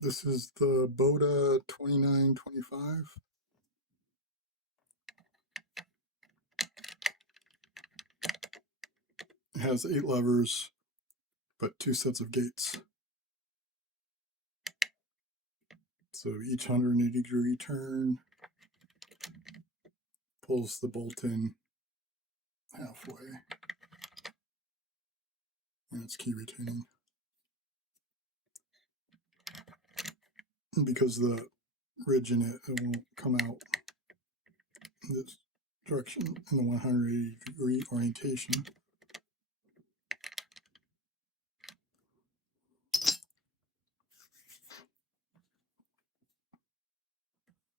This is the Boda 2925. It has 8 levers, but 2 sets of gates. So each 180-degree turn pulls the bolt in halfway, and it's key retaining. And because the ridge in it, it won't come out in this direction in the 180-degree orientation.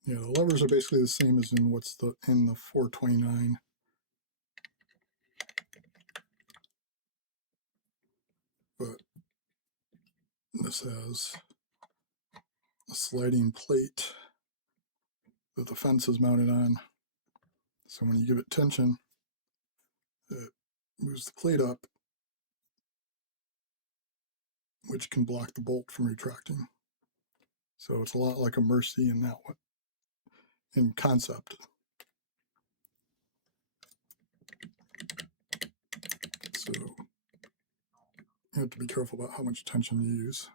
Yeah, the levers are basically the same as in what's in the 429. But this has a sliding plate that the fence is mounted on. So when you give it tension, it moves the plate up, which can block the bolt from retracting. So it's a lot like a Mersey in that one, in concept. So you have to be careful about how much tension you use.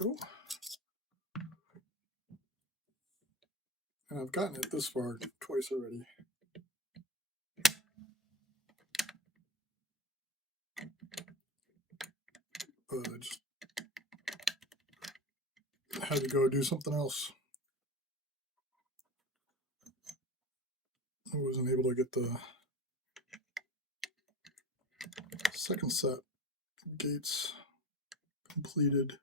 go. And I've gotten it this far twice already. But I just had to go do something else. I wasn't able to get the second set of gates completed.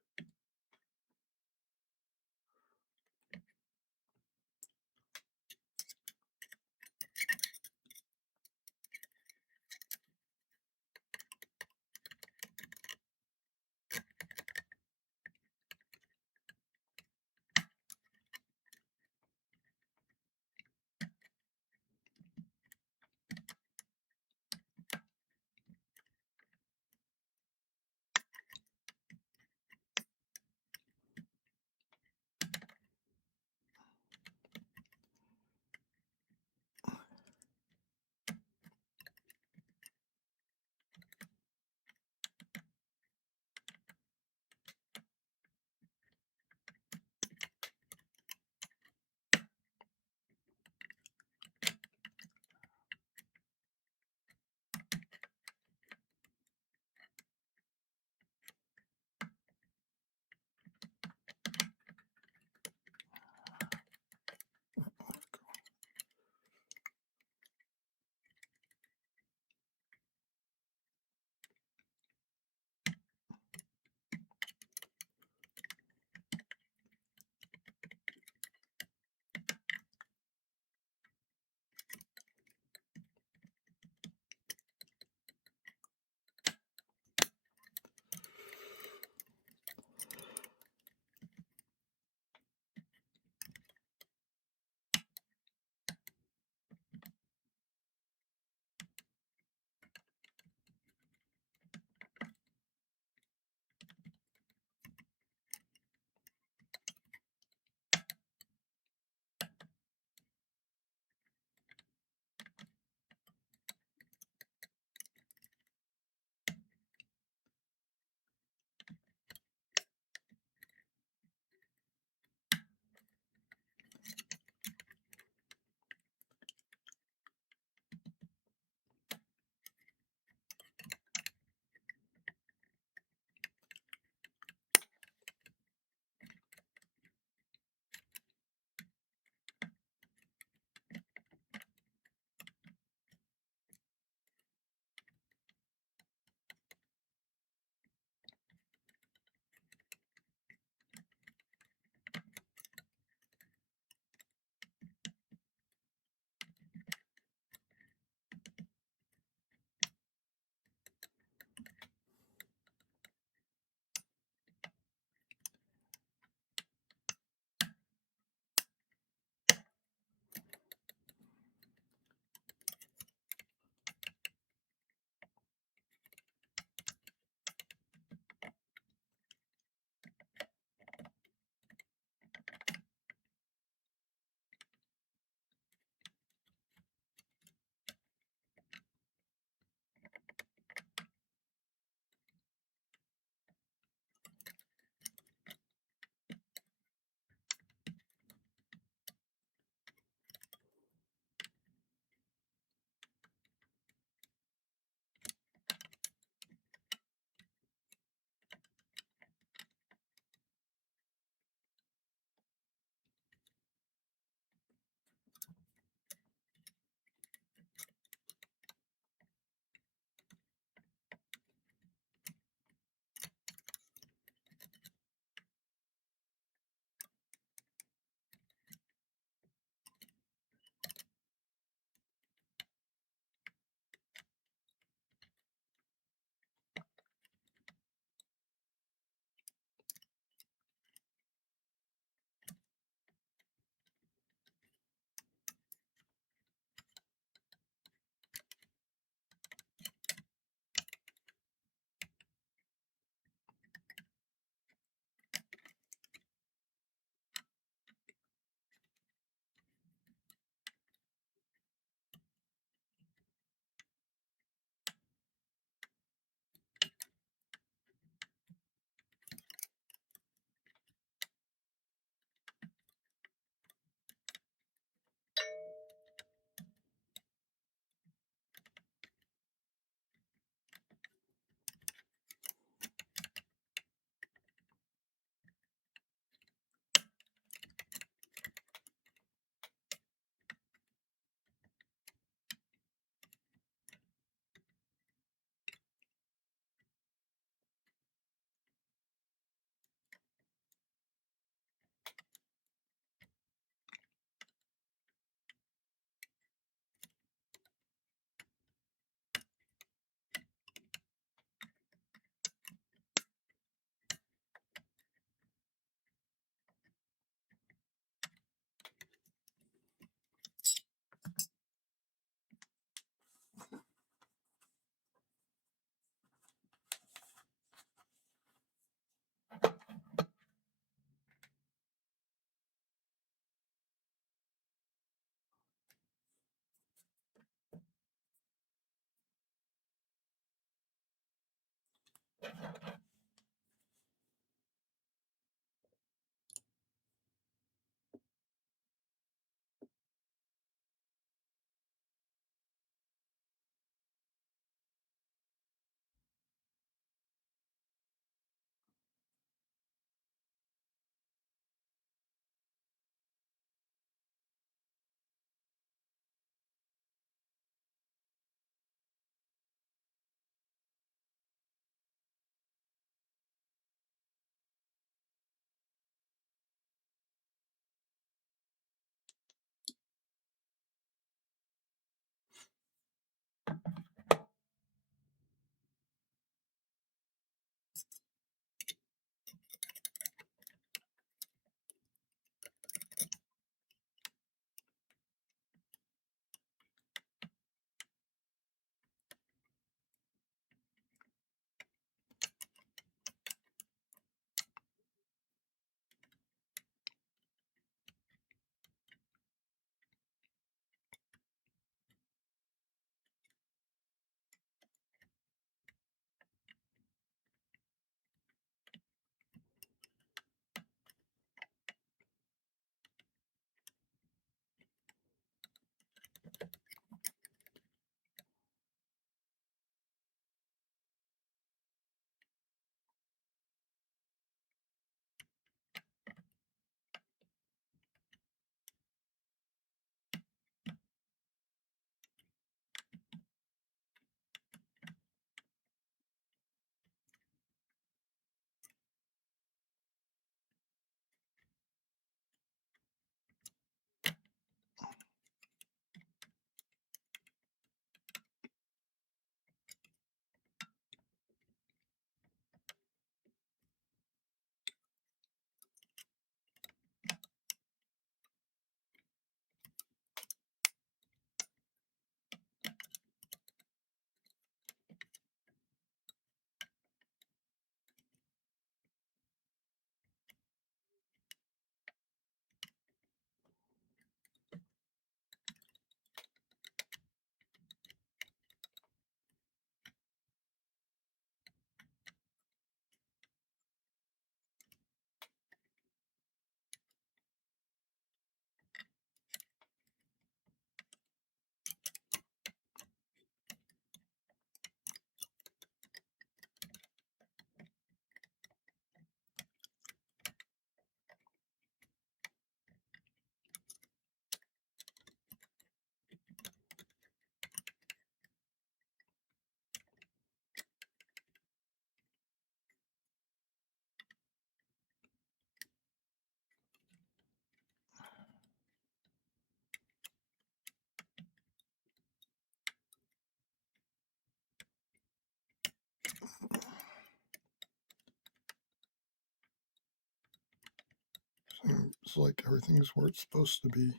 Seems like everything's where it's supposed to be,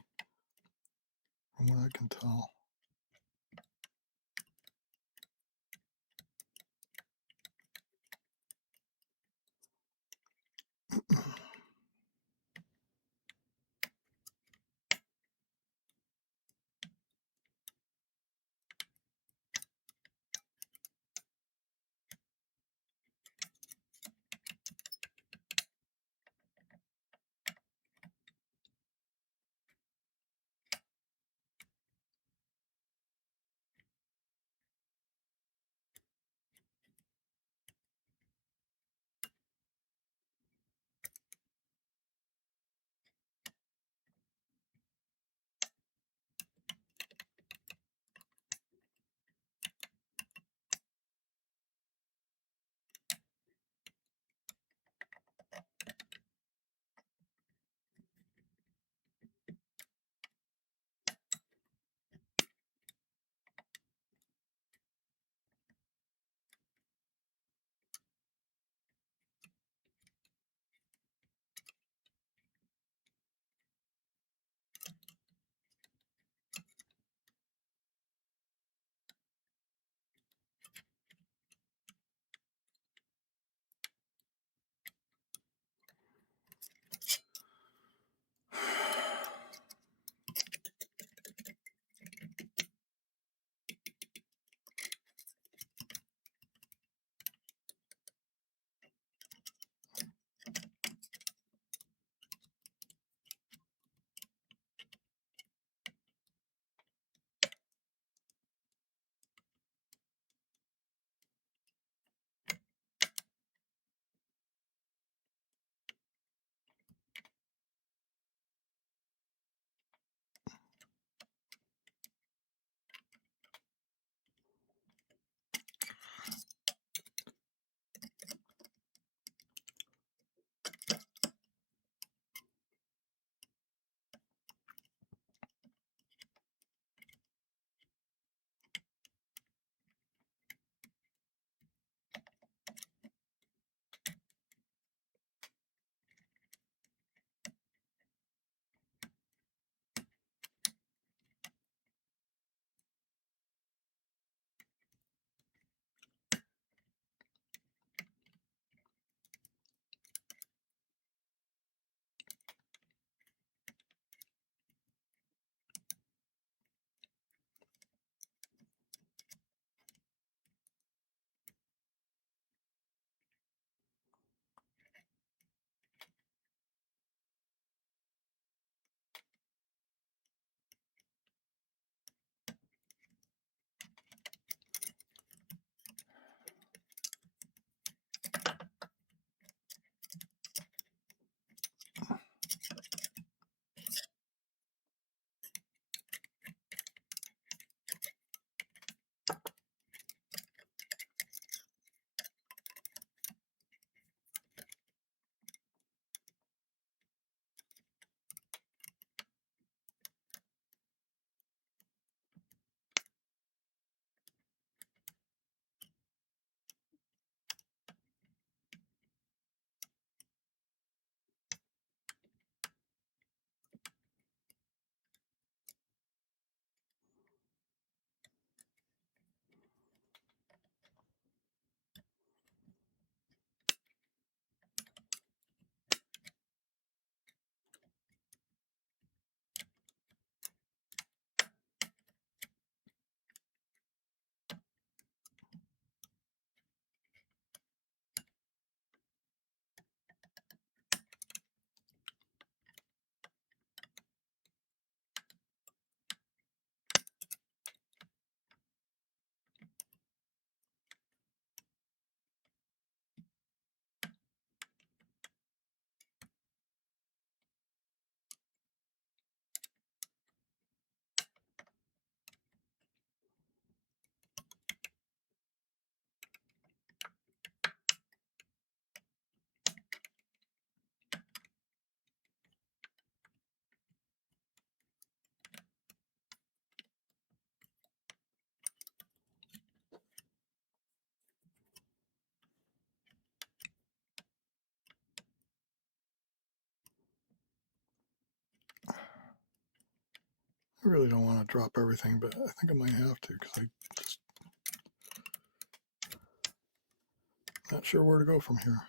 from what I can tell. really don't want to drop everything, but I think I might have to because I just not sure where to go from here.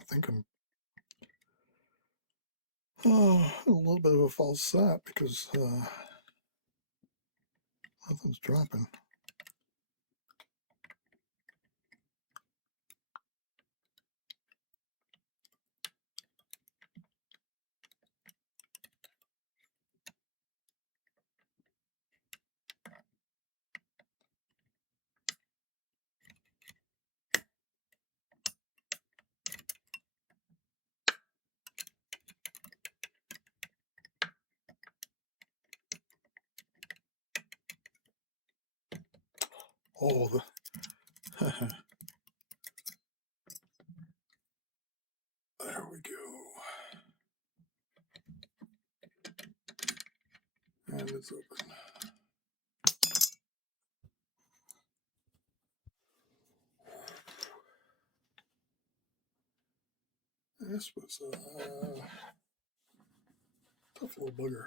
I think I'm a little bit of a false set because nothing's dropping. Oh, there we go. And it's open. This was a tough little bugger.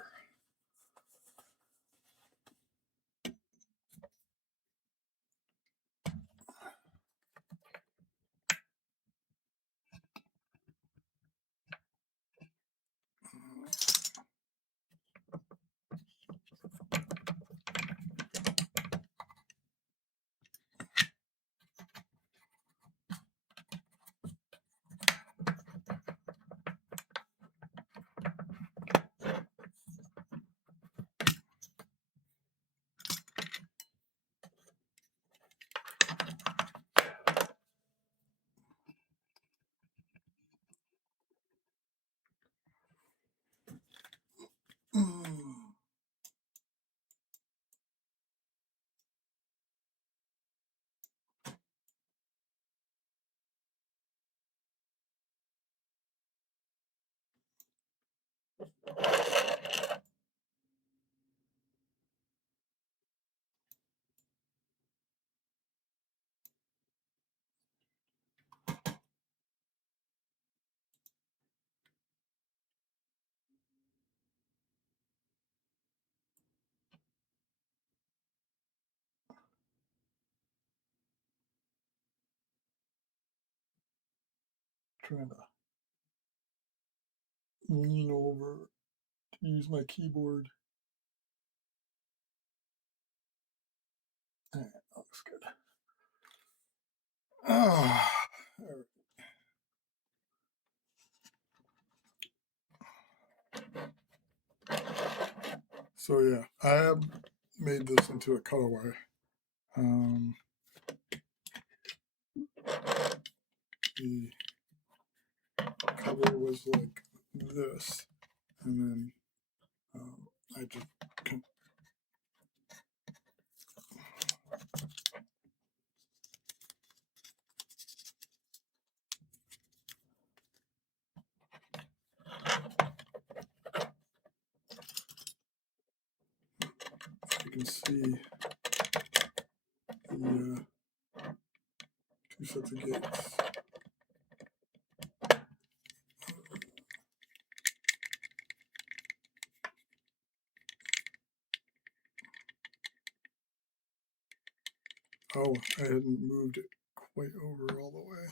Trying to lean over to use my keyboard. That looks good. Ah, so yeah, I have made this into a colorway. The cover was like this, and then I just can see the 2 sets of gates. Oh, I hadn't moved it quite over all the way.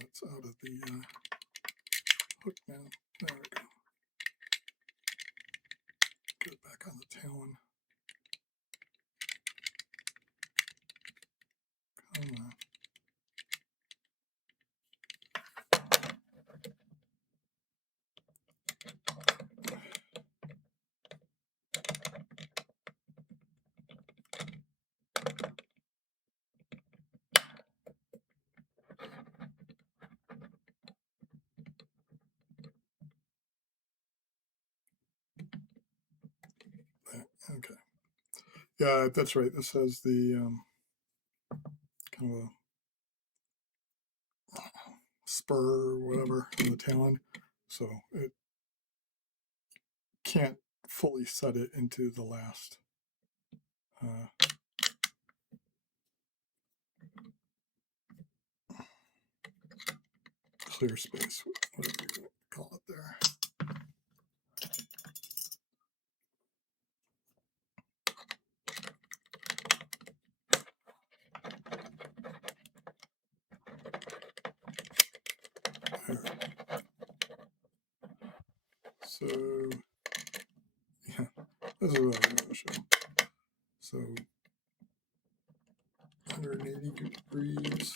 It's out of the hook now. There we go. Get it back on the talon. Come on. Okay. Yeah, that's right. This has the kind of a spur or whatever on the talon, so it can't fully set it into the last clear space, whatever you call it there. So, yeah, this is what I'm going to show. So, 180 degrees.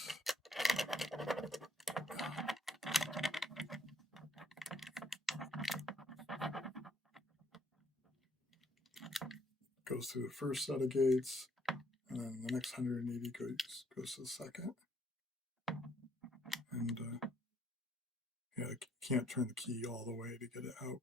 Goes to the first set of gates, and then the next 180 goes to the second. And yeah, I can't turn the key all the way to get it out.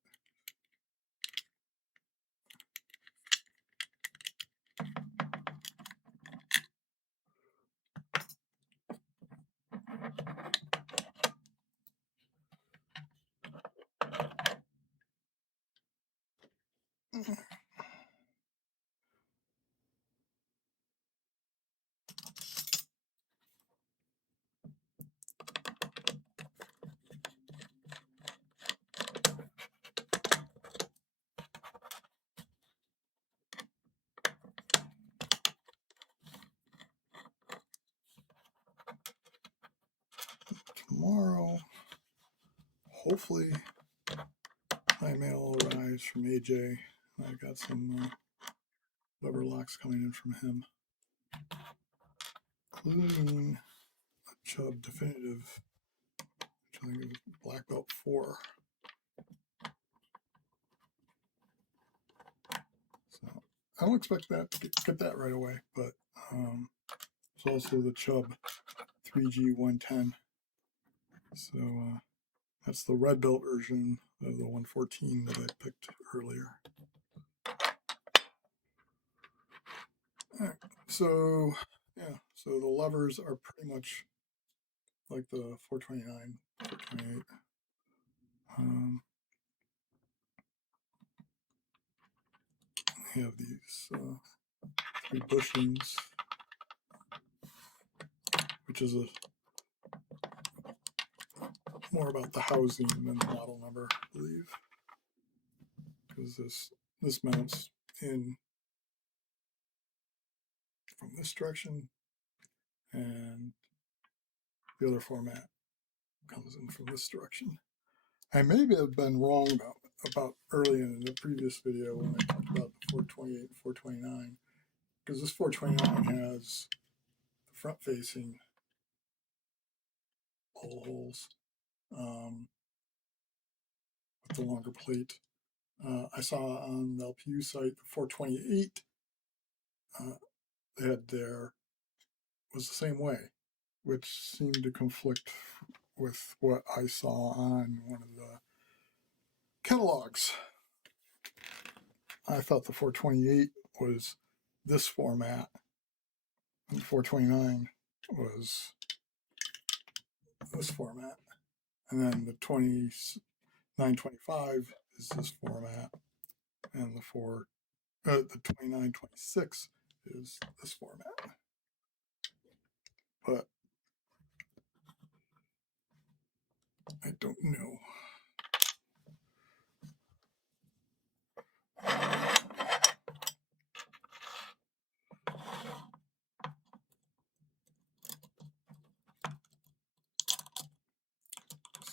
Tomorrow, hopefully, my mail arrives from AJ. I got some lever locks coming in from him, including a Chubb Definitive, which I think is Black Belt 4. So I don't expect that to get that right away, but there's also the Chubb 3G 110. So that's the red belt version of the 114 that I picked earlier. All right, so yeah, so the levers are pretty much like the 429, 428. We have these 3 bushings, which is more about the housing than the model number, I believe, because this mounts in from this direction, and the other format comes in from this direction. I maybe have been wrong about early in the previous video when I talked about the 428 and 429, because this 429 has the front facing hole holes with the longer plate. I saw on the LPU site the 428 they had there was the same way, which seemed to conflict with what I saw on one of the catalogs. I thought the 428 was this format, And 429 was this format. And then the 2925 is this format. And the 2926 is this format. But I don't know.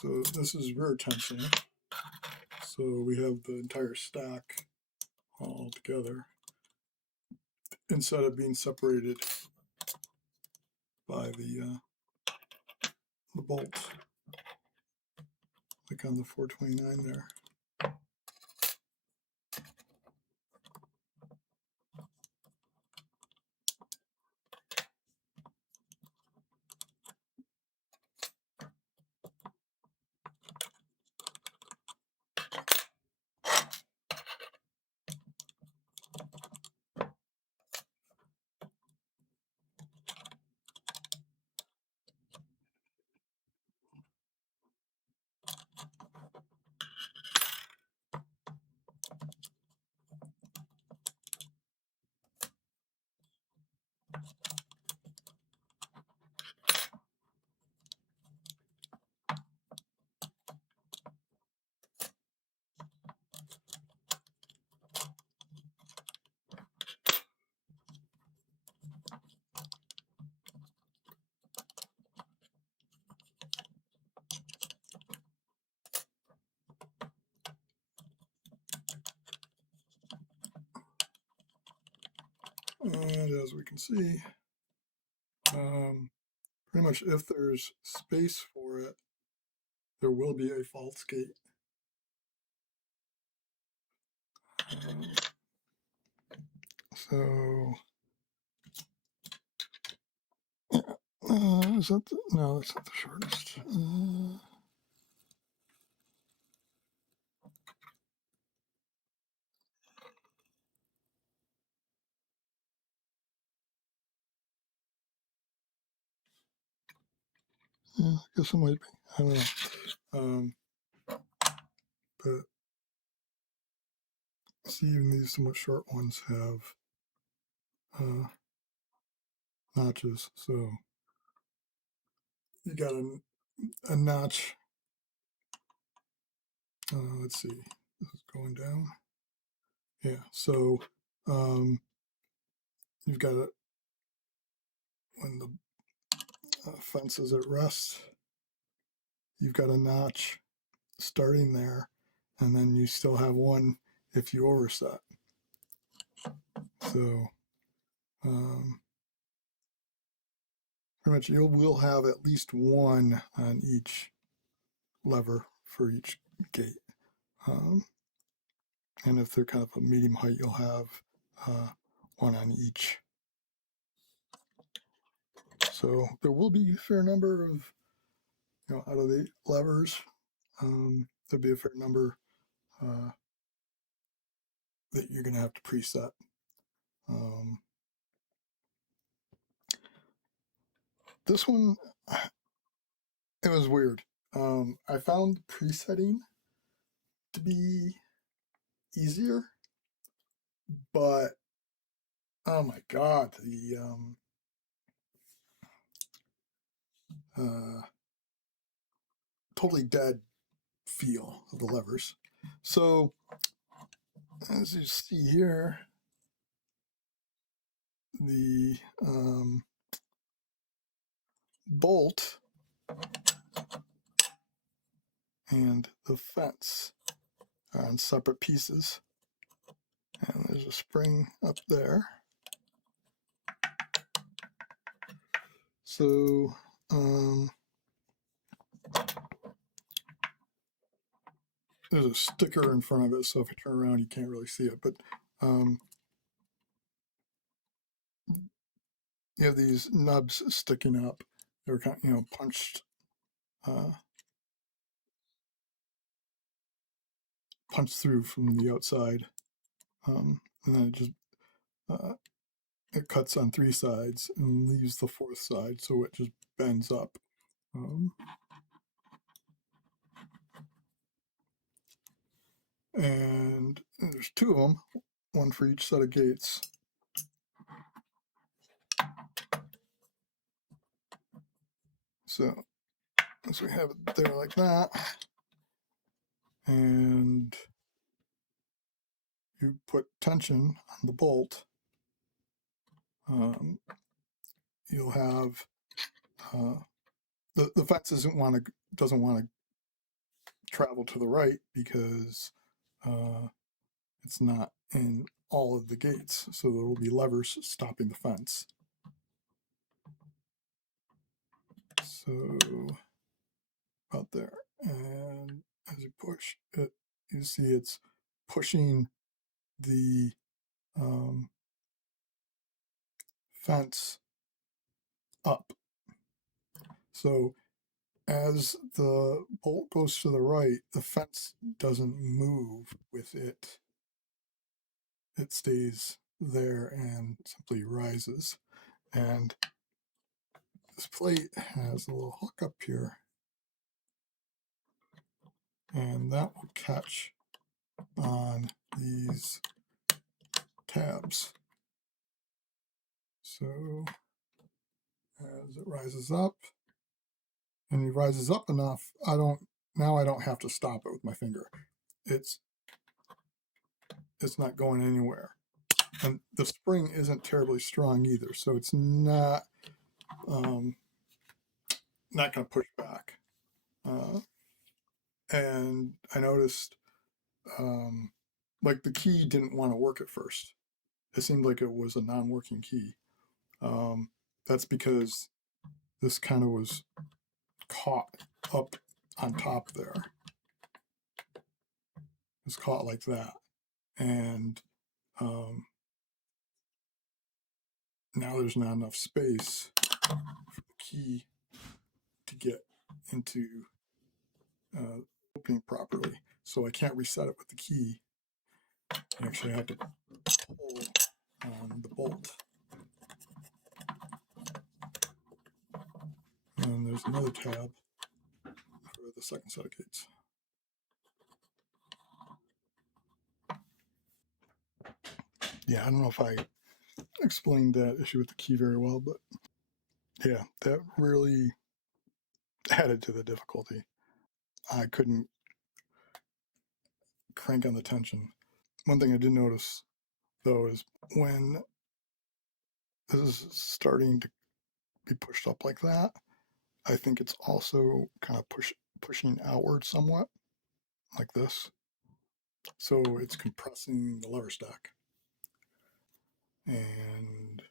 So this is rear tension. So we have the entire stack all together instead of being separated by the bolt, like on the 429 there. And as we can see, pretty much if there's space for it, there will be a false gate. So, is that no, that's not the shortest. Yeah, I guess it might be. I don't know. But see, even these somewhat short ones have notches. So you got a notch. Let's see. This is going down. Yeah. So you've got it when the fence is at rest. You've got a notch starting there, and then you still have one if you overset. So pretty much you will have at least one on each lever for each gate. And if they're kind of a medium height, you'll have one on each. So there will be a fair number of, out of the levers, there'll be a fair number that you're going to have to preset. This one, it was weird. I found presetting to be easier, but oh my god, the totally dead feel of the levers. So as you see here, the bolt and the fence are on separate pieces, and there's a spring up there. So there's a sticker in front of it, so if I turn around you can't really see it, but you have these nubs sticking up. They're kind of, punched through from the outside, and then it just it cuts on 3 sides and leaves the 4th side, so it just bends up. And there's 2 of them, one for each set of gates. So we have it there like that, and you put tension on the bolt, you'll have the fence doesn't want to travel to the right because it's not in all of the gates, so there will be levers stopping the fence. So about there, and as you push it, you see it's pushing the fence up. So as the bolt goes to the right, the fence doesn't move with it. It stays there and simply rises. And this plate has a little hook up here, and that will catch on these tabs. So as it rises up, and it rises up enough, I don't have to stop it with my finger. It's not going anywhere. And the spring isn't terribly strong either, so it's not going to push back. And I noticed like the key didn't want to work at first. It seemed like it was a non-working key. That's because this kind of was caught up on top there. It's caught like that. And now there's not enough space for the key to get into opening properly. So I can't reset it with the key. Actually, I have to pull on the bolt. And there's another tab for the second set of gates. Yeah, I don't know if I explained that issue with the key very well, but yeah, that really added to the difficulty. I couldn't crank on the tension. One thing I did notice, though, is when this is starting to be pushed up like that, I think it's also kind of pushing outward somewhat, like this. So it's compressing the lever stack. And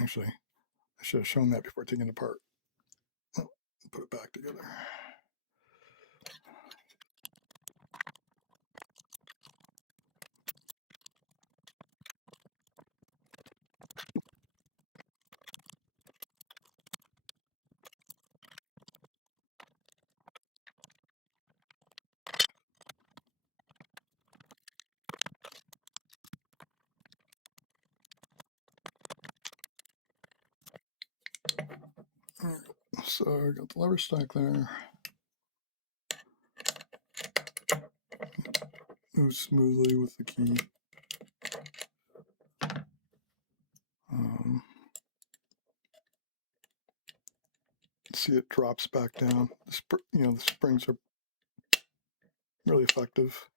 actually, I should have shown that before taking it apart. Oh, put it back together. So I got the lever stack there. Moves smoothly with the key. See, it drops back down. The springs are really effective,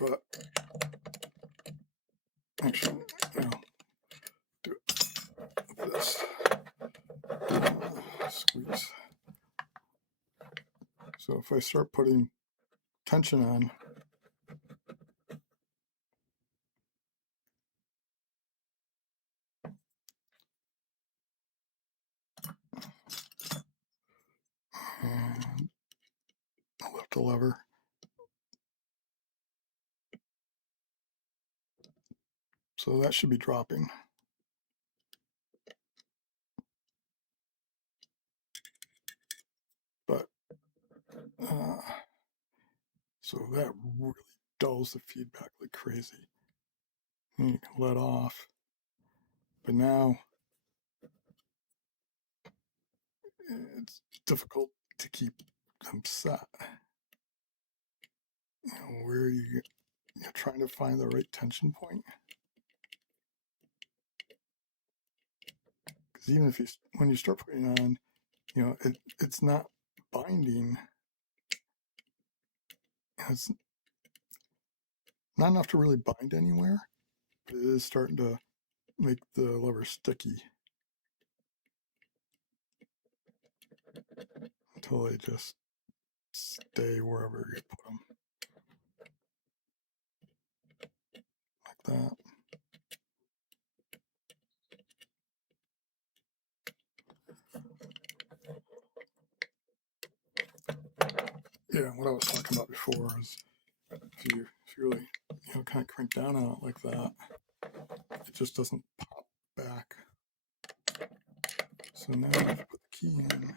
but actually, do it with this. Squeeze. So if I start putting tension on, and I'll lift the lever. So that should be dropping. But so that really dulls the feedback like crazy. And you can let off, but now it's difficult to keep them set. You know, where you're trying to find the right tension point. Because even if when you start putting on, you know, it's not binding. It's not enough to really bind anywhere, but it is starting to make the lever sticky until they just stay wherever you put them, like that. Yeah, what I was talking about before is if you really, you know, kind of crank down on it like that, it just doesn't pop back. So now if you put the key in,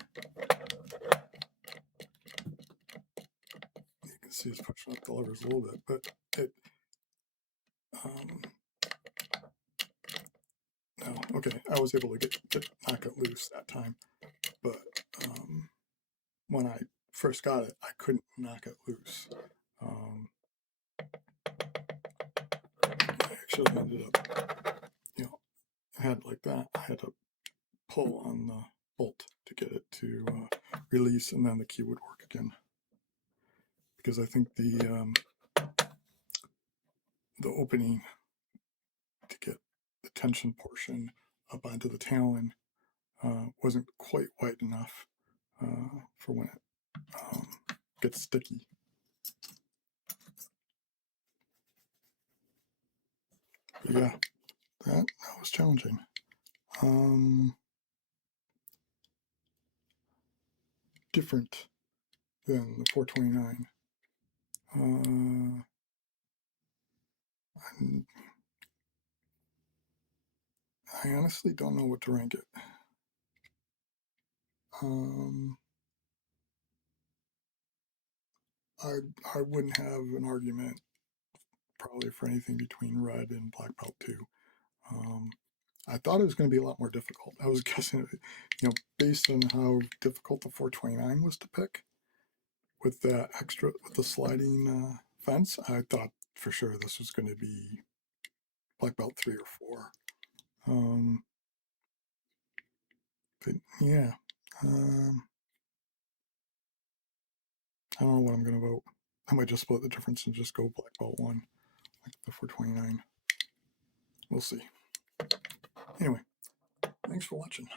you can see it's pushing up the levers a little bit, but it, no, okay, I was able to knock it loose that time, but when I first got it, I couldn't knock it loose. I actually ended up, you know, I had like that. I had to pull on the bolt to get it to release, and then the key would work again. Because I think the opening to get the tension portion up onto the talon wasn't quite wide enough for when it gets sticky. But yeah, that was challenging. Different than the 429. I honestly don't know what to rank it. I wouldn't have an argument probably for anything between red and black belt 2. I thought it was going to be a lot more difficult. I was guessing, you know, based on how difficult the 429 was to pick with that extra, with the sliding fence, I thought for sure this was going to be black belt 3 or 4. But yeah, I don't know what I'm going to vote. I might just split the difference and just go black belt 1, like the 429. We'll see. Anyway, thanks for watching.